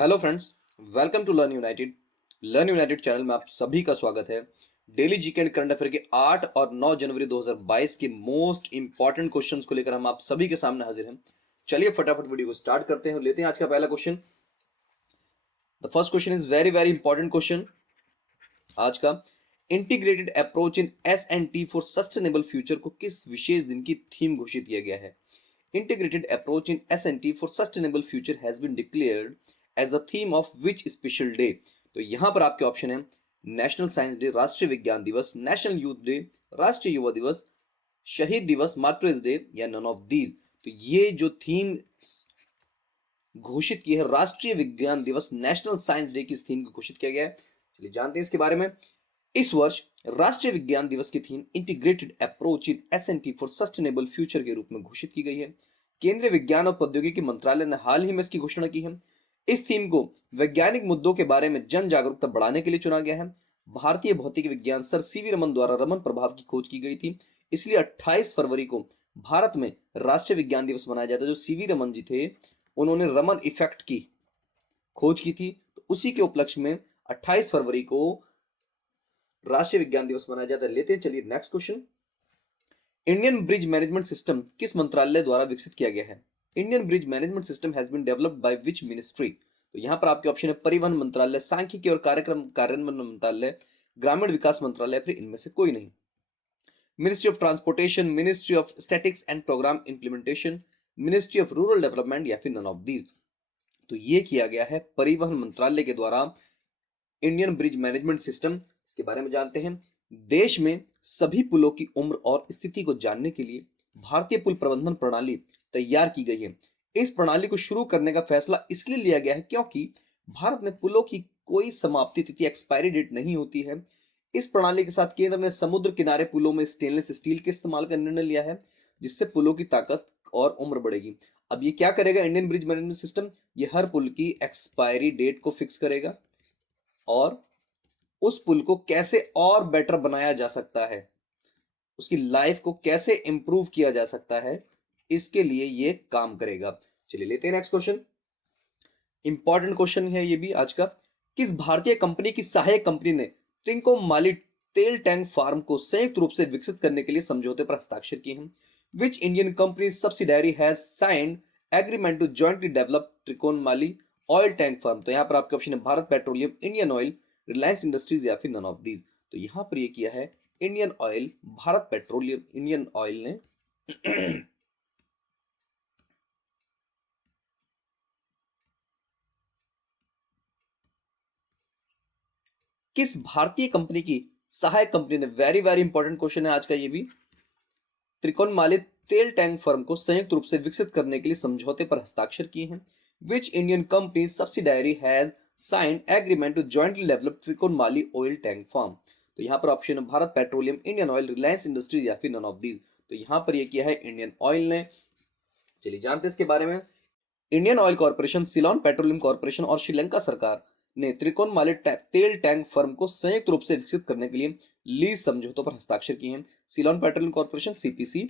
Hello friends, welcome to Learn United. Learn United channel में आप सभी का स्वागत है। Daily GK and current affair के 8 और 9 जनवरी 2022 के मोस्ट इंपॉर्टेंट क्वेश्चंस को लेकर हम आप सभी के सामने हाजिर हैं। चलिए फटाफट वीडियो को स्टार्ट करते हैं। लेते हैं आज का पहला question. The first question is very very important question आज का। Integrated approach in S&T for sustainable future को किस विशेष दिन की थीम घोषित किया गया है? Integrated approach in S&T for sustainable future has been declared as the theme of which special day? तो यहां पर आपके ऑप्शन है नेशनल साइंस डे, राष्ट्रीय विज्ञान दिवस, नेशनल यूथ डे, राष्ट्रीय युवा दिवस, शहीद दिवस, मार्टर्स डे या नन ऑफ दीज। तो ये जो थीम घोषित की है राष्ट्रीय विज्ञान दिवस, नेशनल साइंस डे की इस थीम को घोषित किया गया है। चलिए जानते हैं इसके बारे में। इस वर्ष राष्ट्रीय विज्ञान दिवस की theme integrated approach in S&T for sustainable future के रूप में घोषित की गई है। केंद्रीय विज्ञान और प्रौद्योगिकी मंत्रालय ने हाल ही में इसकी घोषणा की है। इस थीम को वैज्ञानिक मुद्दों के बारे में जन जागरूकता बढ़ाने के लिए चुना गया है। भारतीय भौतिक विज्ञान सर सीवी रमन द्वारा रमन प्रभाव की खोज की गई थी, इसलिए 28 फरवरी को भारत में राष्ट्रीय विज्ञान दिवस मनाया जाता है। जो सीवी रमन जी थे उन्होंने रमन इफेक्ट की खोज की थी, तो उसी के उपलक्ष्य में 28 फरवरी को राष्ट्रीय विज्ञान दिवस मनाया जाता है। लेते हैं चलिए next question. Indian bridge management system किस मंत्रालय द्वारा विकसित किया गया है? Indian bridge management system has been developed by which ministry? तो यहां पर आपके ऑप्शन है परिवहन मंत्रालय, सांख्यिकी और कार्यक्रम कार्यान्वयन मंत्रालय, ग्रामीण विकास मंत्रालय, फिर इनमें से कोई नहीं। Ministry of transportation, ministry of statics and program implementation, ministry of rural development या फिर नन ऑफ दीज। तो ये किया गया है परिवहन मंत्रालय के द्वारा इंडियन ब्रिज मैनेजमेंट सिस्टम। इसके बारे में जानते हैं। देश में सभी पुलों की उम्र और स्थिति को जानने के लिए भारतीय पुल प्रबंधन प्रणाली तैयार की गई है। इस प्रणाली को शुरू करने का फैसला इसलिए लिया गया है क्योंकि भारत में पुलों की कोई समाप्ति तिथि एक्सपायरी डेट नहीं होती है। इस प्रणाली के साथ केंद्र ने समुद्र किनारे पुलों में स्टेनलेस स्टील के इस्तेमाल का निर्णय लिया है, जिससे पुलों की ताकत और उम्र बढ़ेगी। अब ये क्या करेगा इंडियन ब्रिज मैनेजमेंट सिस्टम? ये हर पुल की एक्सपायरी डेट को फिक्स करेगा और उस पुल को कैसे और बेटर बनाया जा सकता है, उसकी लाइफ को कैसे इंप्रूव किया जा सकता है, इसके लिए ये काम करेगा। चलिए लेते हैं नेक्स्ट क्वेश्चन। इंपॉर्टेंट क्वेश्चन है ये भी आज का। किस भारतीय कंपनी की सहायक कंपनी ने ट्रिंकोमाली तेल टैंक फार्म को संयुक्त रूप से विकसित करने के लिए समझौते पर हस्ताक्षर किए हैं? Which Indian company subsidiary has signed agreement to jointly develop Trincomalee oil tank farm? तो यहां पर आपके ऑप्शन है Bharat Petroleum, Indian Oil, Reliance Industries या फिर नन ऑफ दीज। तो यहां पर ये किया है Indian oil, Bharat Petroleum, Indian oil ने किस भारतीय कंपनी की सहायक कंपनी ने, वेरी वेरी इंपॉर्टेंट क्वेश्चन है आज का ये भी, त्रिकोणमाली तेल टैंक फर्म को संयुक्त रूप से विकसित करने के लिए समझौते पर हस्ताक्षर किए हैं? Which Indian company subsidiary has signed agreement to jointly develop Trincomalee oil tank firm? तो यहां पर ऑप्शन है Bharat Petroleum, Indian Oil, Reliance Industries या फिर नन ऑफ दीज। तो यहां पर यह किया है इंडियन ऑयल ने। चलिए जानते हैं इसके बारे में। Indian oil corporation, Ceylon petroleum corporation और श्रीलंका सरकार ने त्रिकोणमाली तेल टैंक फर्म को संयुक्त रूप से विकसित करने के लिए लीज समझौतों पर हस्ताक्षर किए हैं। सिलोन पेट्रोलियम कॉर्पोरेशन सीपीसी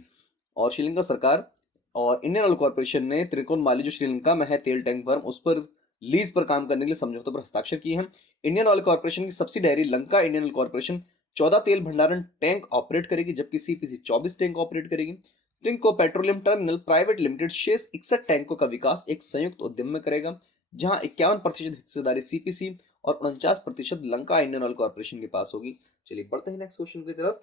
और श्रीलंका सरकार और इंडियन ऑयल कॉर्पोरेशन ने त्रिकोणमाली जो श्रीलंका में है तेल टैंक फर्म, उस पर लीज पर काम करने के लिए समझौतों पर हस्ताक्षर किए हैं। इंडियन ऑयल कॉर्पोरेशन की subsidiary Lanka Indian oil corporation 14 तेल भंडारण टैंक ऑपरेट करेगी, जबकि सीपीसी 24 टैंक ऑपरेट करेगी। Trinco petroleum terminal private limited शेष 61 टैंकों का विकास एक संयुक्त उद्यम में करेगा, जहां 51% हिस्सेदारी सीपीसी और 49% लंका इंडियन ऑयल कॉर्पोरेशन के पास होगी। चलिए बढ़ते हैं नेक्स्ट क्वेश्चन की तरफ।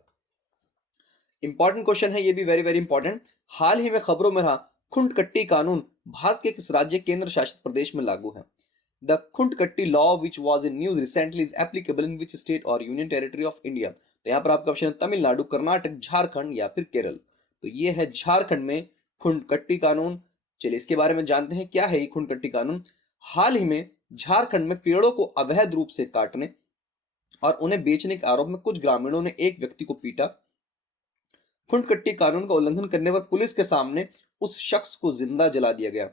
इंपॉर्टेंट क्वेश्चन है ये भी, वेरी वेरी इंपॉर्टेंट। हाल ही में खबरों में रहा खुंटकट्टी कानून भारत के किस राज्य केंद्र शासित प्रदेश में लागू है? The Khuntkatti law which was in news recently is applicable in which state or union territory of India? तो यहां पर आपका ऑप्शन है तमिलनाडु, कर्नाटक, झारखंड या फिर केरल। तो ये है झारखंड में खुंटकट्टी कानून। चलिए इसके बारे में जानते हैं क्या है ये खुंटकट्टी कानून। हाल ही में झारखंड में पेड़ों को अवैध रूप से काटने और उन्हें बेचने के आरोप में कुछ ग्रामीणों ने एक व्यक्ति को पीटा। खुंटकट्टी कानून का उल्लंघन करने पर पुलिस के सामने उस शख्स को जिंदा जला दिया गया।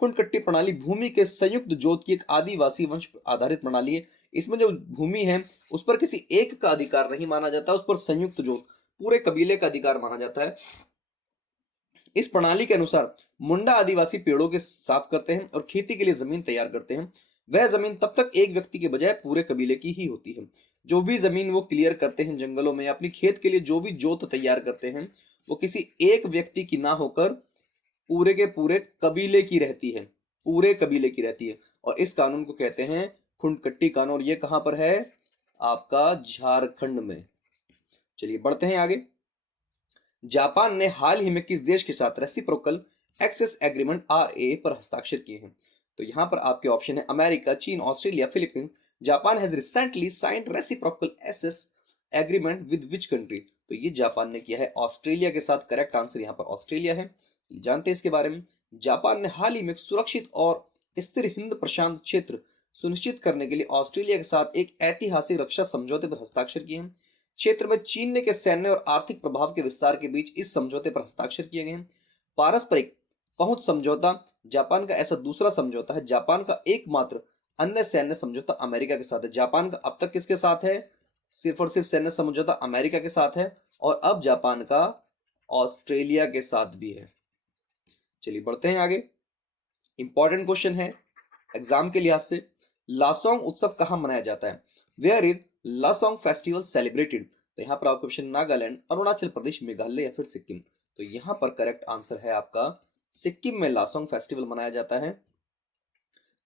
खुंटकट्टी प्रणाली भूमि के संयुक्त जोत की एक आदिवासी वंश आधारित प्रणाली है। इसमें जो भूमि है उस पर किसी एक का अधिकार नहीं माना जाता, उस पर संयुक्त जोत पूरे कबीले का अधिकार माना जाता है। इस प्रणाली के अनुसार मुंडा आदिवासी पेड़ों के साफ करते हैं और खेती के लिए जमीन तैयार करते हैं। वह जमीन तब तक एक व्यक्ति के बजाय पूरे कबीले की ही होती है। जो भी जमीन वो क्लियर करते हैं जंगलों में, अपनी खेत के लिए जो भी जोत तैयार करते हैं, वो किसी एक व्यक्ति की ना होकर पूरे के पूरे कबीले की रहती है, पूरे कबीले की रहती है। और इस कानून को कहते हैं खुंडकट्टी कानून। और ये कहां पर है? आपका झारखंड में। चलिए बढ़ते हैं आगे। जापान ने हाल ही में किस देश के साथ रेसिप्रोकल एक्सेस एग्रीमेंट आरए पर हस्ताक्षर किए हैं? तो यहां पर आपके ऑप्शन है अमेरिका, चीन, Australia, Philippines. Japan has recently signed reciprocal access agreement with which country? तो ये जापान ने किया है ऑस्ट्रेलिया के साथ। करेक्ट आंसर यहां पर ऑस्ट्रेलिया है। जानते हैं इसके बारे में। जापान ने हाल ही में सुरक्षित और स्थिर हिंद प्रशांत क्षेत्र सुनिश्चित करने के लिए ऑस्ट्रेलिया के साथ एक ऐतिहासिक रक्षा समझौते पर हस्ताक्षर किए हैं। क्षेत्र में चीन के सैन्य और आर्थिक प्रभाव के विस्तार के बीच इस समझौते पर हस्ताक्षर किए गए हैं। पारस्परिक पहुंच समझौता जापान का ऐसा दूसरा समझौता है। जापान का एकमात्र अन्य सैन्य समझौता अमेरिका के साथ है। जापान का अब तक किसके साथ है? सिर्फ और सिर्फ सैन्य समझौता अमेरिका के साथ है, और अब जापान का ऑस्ट्रेलिया के साथ भी है। चलिए बढ़ते हैं आगे। इंपॉर्टेंट क्वेश्चन है एग्जाम के लिहाज से। लासोंग उत्सव कहां मनाया जाता है? Where is Losong festival celebrated? तो यहां पर आपका ऑप्शन नागालैंड, अरुणाचल प्रदेश, मेघालय या फिर सिक्किम। तो यहां पर करेक्ट आंसर है आपका सिक्किम में लासोंग फेस्टिवल मनाया जाता है।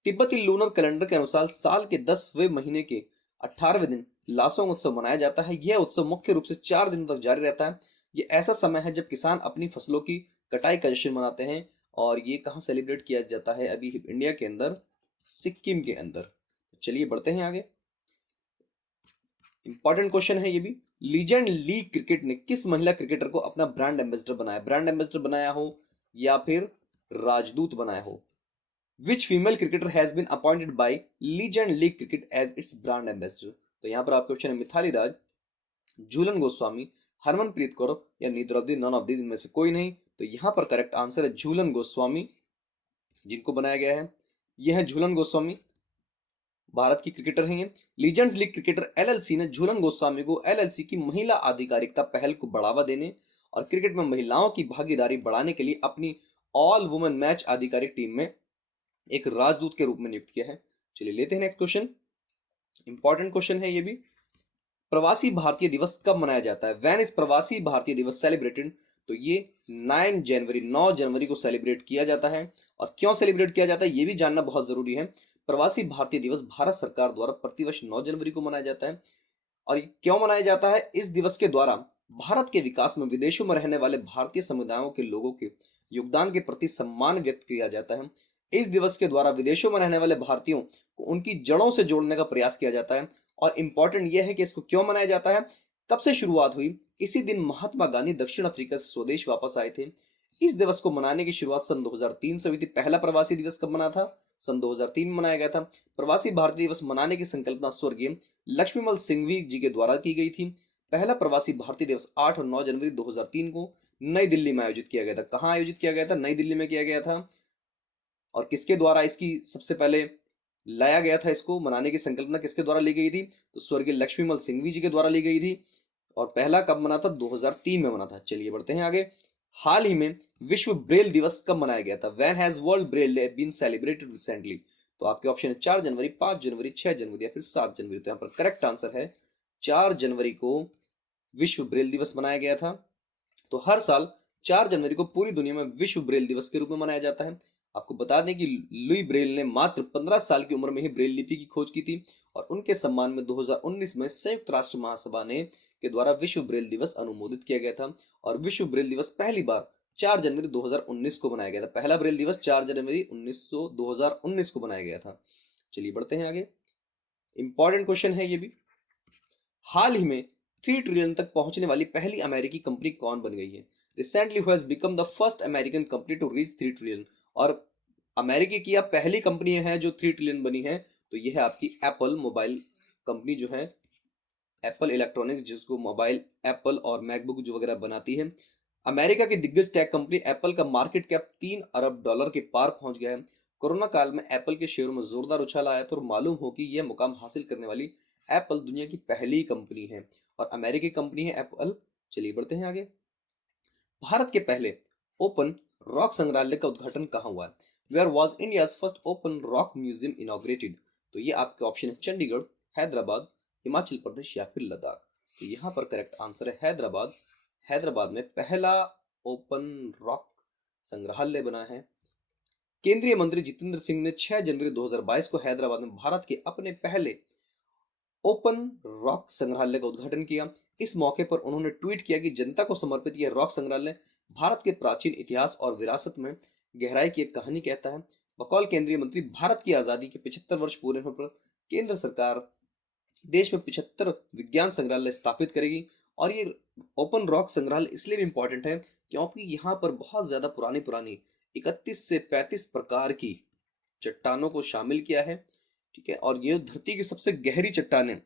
तिब्बती लूनर कैलेंडर के अनुसार साल के 10वें महीने के 18वें दिन लासोंग उत्सव मनाया जाता है। यह उत्सव मुख्य रूप से 4 दिनों तक जारी रहता है। यह ऐसा समय है जब किसान अपनी फसलों की कटाई का जश्न मनाते हैं। और ये कहां सेलिब्रेट किया जाता है? अभी इंडिया के अंदर, सिक्किम के अंदर। चलिए बढ़ते हैं आगे। इंपॉर्टेंट क्वेश्चन है ये भी। लीजेंड लीग क्रिकेट ने किस महिला क्रिकेटर को अपना ब्रांड एम्बेसडर बनाया? ब्रांड एम्बेसडर बनाया हो या फिर राजदूत बनाया हो? Which female cricketer has been appointed by legend league cricket as its brand ambassador? तो यहां पर आपके ऑप्शन है मिथाली राज, झूलन गोस्वामी, हरमनप्रीत कौर या neither of the none of these, इनमें से कोई नहीं। तो यहां पर करेक्ट आंसर है झूलन गोस्वामी, जिनको बनाया गया है। यह है झूलन गोस्वामी, भारत की क्रिकेटर हैं ये। लीजेंड्स लीग क्रिकेटर एलएलसी ने झूलन गोस्वामी को एलएलसी की महिला आधिकारिकता पहल को बढ़ावा देने और क्रिकेट में महिलाओं की भागीदारी बढ़ाने के लिए अपनी ऑल वुमेन मैच आधिकारिक टीम में एक राजदूत के रूप में नियुक्त किया है। चलिए लेते हैं नेक्स्ट क्वेश्चन। इंपॉर्टेंट क्वेश्चन है ये भी। प्रवासी भारतीय दिवस कब मनाया जाता है? व्हेन इज प्रवासी भारतीय दिवस सेलिब्रेटेड? तो ये 9 जनवरी को सेलिब्रेट किया जाता है। और क्यों सेलिब्रेट किया जाता है ये भी जानना बहुत जरूरी है। प्रवासी भारतीय दिवस भारत सरकार द्वारा प्रतिवर्ष 9 जनवरी को मनाया जाता है। और ये क्यों मनाया जाता है? इस दिवस के द्वारा भारत के विकास में विदेशों में रहने वाले भारतीय समुदायों के लोगों के योगदान के प्रति सम्मान व्यक्त किया जाता है। इस दिवस के द्वारा विदेशों में रहने वाले भारतीयों को उनकी जड़ों से जोड़ने का प्रयास किया जाता है। और इंपॉर्टेंट यह है कि इसको क्यों मनाया जाता है, कब से शुरुआत हुई? इसी दिन महात्मा गांधी दक्षिण अफ्रीका से स्वदेश वापस आए थे। इस दिवस को मनाने की शुरुआत सन 2003 से हुई थी। पहला प्रवासी दिवस कब मना था? सन 2003 में मनाया गया था। प्रवासी भारतीय दिवस मनाने की संकल्पना स्वर्गीय लक्ष्मीमल सिंघवी जी के द्वारा की गई थी। पहला प्रवासी भारतीय दिवस 8 और 9 जनवरी 2003 को नई दिल्ली में आयोजित किया गया था। कहां आयोजित किया गया था? नई दिल्ली में किया गया था। और किसके द्वारा इसकी सबसे पहले लाया गया था? इसको मनाने की संकल्पना किसके द्वारा ली गई थी? तो स्वर्गीय लक्ष्मीमल सिंघवी जी के द्वारा ली गई थी। और पहला कब मना था? 2003 में मना था। चलिए बढ़ते हैं आगे। हाल ही में विश्व ब्रेल दिवस कब मनाया गया था? When has World Braille Day been celebrated recently? तो आपके ऑप्शन है 4 जनवरी, 5 जनवरी, 6 जनवरी या फिर 7 जनवरी। तो यहाँ पर करेक्ट आंसर है 4 जनवरी को विश्व ब्रेल दिवस मनाया गया था। तो हर साल 4 जनवरी को पूरी दुनिया में विश्व ब्रेल दिवस के रूप में मनाया जाता है। आपको बता दें कि लुई ब्रेल ने मात्र 15 साल की उम्र में ही ब्रेल लिपि की खोज की थी। और उनके सम्मान में 2019 में संयुक्त राष्ट्र महासभा ने के द्वारा विश्व ब्रेल दिवस अनुमोदित किया गया था। और विश्व ब्रेल दिवस पहली बार 4 जनवरी 2019 को बनाया गया था। पहला ब्रेल दिवस 4 जनवरी 2019 को बनाया गया था। चलिए बढ़ते हैं आगे। इंपॉर्टेंट क्वेश्चन है ये भी। हाल ही में 3 ट्रिलियन तक पहुंचने वाली पहली अमेरिकी कंपनी कौन बन गई है? Recently who has become the first American company to reach 3 trillion? और अमेरिका की अब पहली कंपनी है जो 3 ट्रिलियन बनी है, तो यह है आपकी एप्पल मोबाइल कंपनी जो है, एप्पल इलेक्ट्रॉनिक्स, जिसको मोबाइल एप्पल और मैकबुक जो वगैरह बनाती है। अमेरिका की दिग्गज टेक कंपनी एप्पल का मार्केट कैप $3 अरब के पार पहुंच गया है। कोरोना काल में एप्पल के शेयरों में जोरदार उछाल आया था और मालूम हो कि यह मुकाम हासिल करने वाली एप्पल दुनिया की पहली कंपनी है और अमेरिकी कंपनी है एप्पल। चलिए बढ़ते हैं आगे। भारत के पहले ओपन रॉक संग्रहालय का उद्घाटन कहाँ हुआ है? Where was India's first open rock museum inaugurated? तो ये आपके ऑप्शन है चंडीगढ़, हैदराबाद, हिमाचल प्रदेश या फिर लद्दाख। तो यहाँ पर करेक्ट आंसर है हैदराबाद। हैदराबाद में पहला ओपन रॉक संग्रहालय बना है। केंद्रीय मंत्री जितेंद्र सिंह ने 6 जनवरी 2022 को हैदराबाद में भारत के अपने पहले ओपन रॉक संग्रहालय का उद्घाटन किया। इस मौके पर उन्होंने ट्वीट किया कि जनता को समर्पित यह रॉक संग्रहालय भारत के प्राचीन इतिहास और विरासत में गहराई की एक कहानी कहता है। बकौल केंद्रीय मंत्री, भारत की आजादी के 75 वर्ष पूरे होने पर केंद्र सरकार देश में 75 विज्ञान संग्रहालय स्थापित करेगी। और ये ओपन रॉक संग्रहालय इसलिए भी इंपॉर्टेंट है क्योंकि यहाँ पर बहुत ज्यादा पुरानी पुरानी 31 से 35 प्रकार की चट्टानों को शामिल किया है। ठीक है, और ये धरती की सबसे गहरी चट्टानें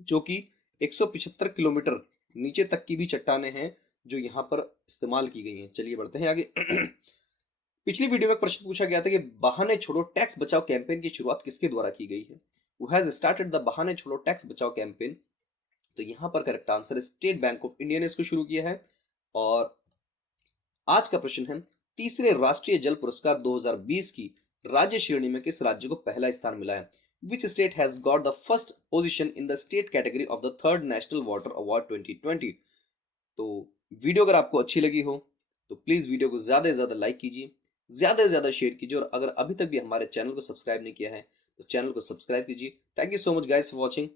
जो कि 175 किलोमीटर नीचे तक की भी चट्टानें हैं जो यहाँ पर इस्तेमाल की गई हैं। चलिए बढ़ते हैं आगे। पिछली वीडियो में प्रश्न पूछा गया था कि बहाने छोड़ो टैक्स बचाओ कैंपेन की शुरुआत किसके द्वारा की गई है? Who has started the बहाने छोड़ो टैक्स बचाओ कैंपेन? तो यहाँ पर करेक्ट आंसर है स्टेट बैंक ऑफ इंडिया ने इसको शुरू किया है। और आज का प्रश्न है, तीसरे राष्ट्रीय जल पुरस्कार 2020 की राज्य श्रेणी में किस राज्य को पहला स्थान मिला है? Which state has got the first position in the state category of the third National Water Award 2020? तो वीडियो अगर आपको अच्छी लगी हो तो प्लीज वीडियो को ज्यादा से ज्यादा लाइक कीजिए, ज्यादा से ज्यादा शेयर कीजिए, और अगर अभी तक भी हमारे चैनल को सब्सक्राइब नहीं किया है तो चैनल को सब्सक्राइब कीजिए। Thank you so much guys for watching.